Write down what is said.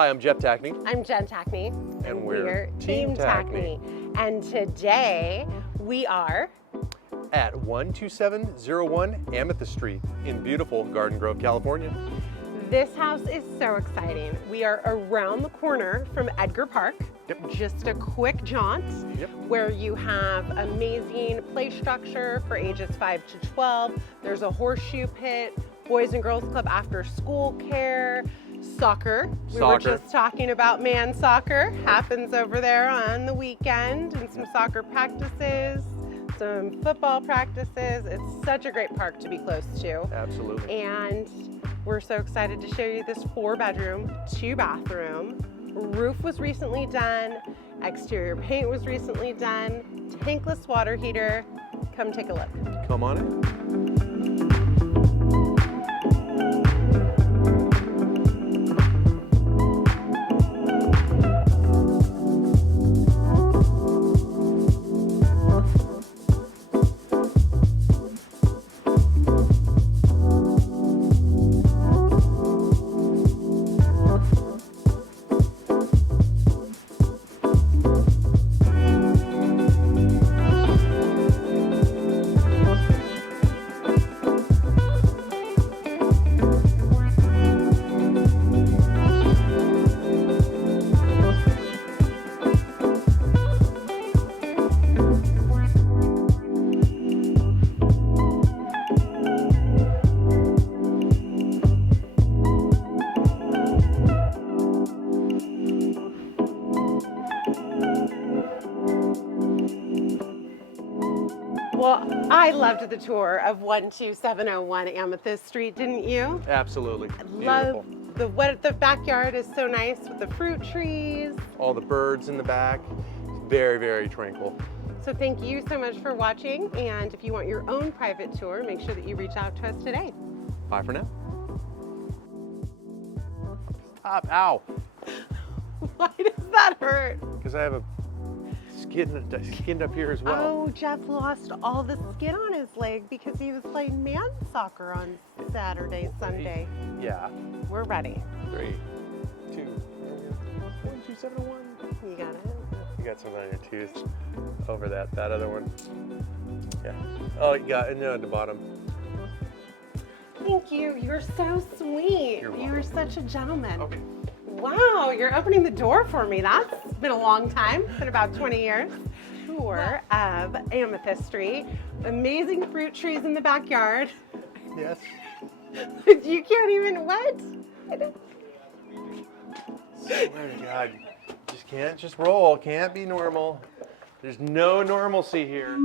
Hi, I'm Jeff Tackney. I'm Jen Tackney. And we're Team Tackney. And today we are at 12701 Amethyst Street in beautiful Garden Grove, California. This house is so exciting. We are around the corner from Edgar Park. Yep. Just a quick jaunt. Yep. Where you have amazing play structure for ages 5 to 12. There's a horseshoe pit, Boys and Girls Club after school care, soccer. We were just talking about man soccer. Happens over there on the weekend, and some soccer practices, some football practices. It's such a great park to be close to. Absolutely. And we're so excited to show you this 4-bedroom, 2-bathroom. Roof was recently done, exterior paint was recently done, tankless water heater. Come take a look. Come on in. Well, I loved the tour of 12701 Amethyst Street, didn't you? Absolutely. Love the backyard is so nice with the fruit trees. All the birds in the back. Very, very tranquil. So thank you so much for watching, and if you want your own private tour, make sure that you reach out to us today. Bye for now. Stop. Ow. Why does that hurt? Because I have a skinned up here as well. Oh, Jeff lost all the skin on his leg because he was playing man soccer on Saturday, Sunday. Yeah. We're ready. 3, 2, 1, 2, 7, 1. You got it? You got something on your tooth over that other one. Yeah. Oh, you got it at the bottom. Thank you. You're so sweet. You're welcome. You're such a gentleman. Okay. Wow, you're opening the door for me. That's been a long time. It's been about 20 years. Tour of Amethyst Street. Amazing fruit trees in the backyard. Yes. You can't even, what? Swear to God. Just roll. Can't be normal. There's no normalcy here.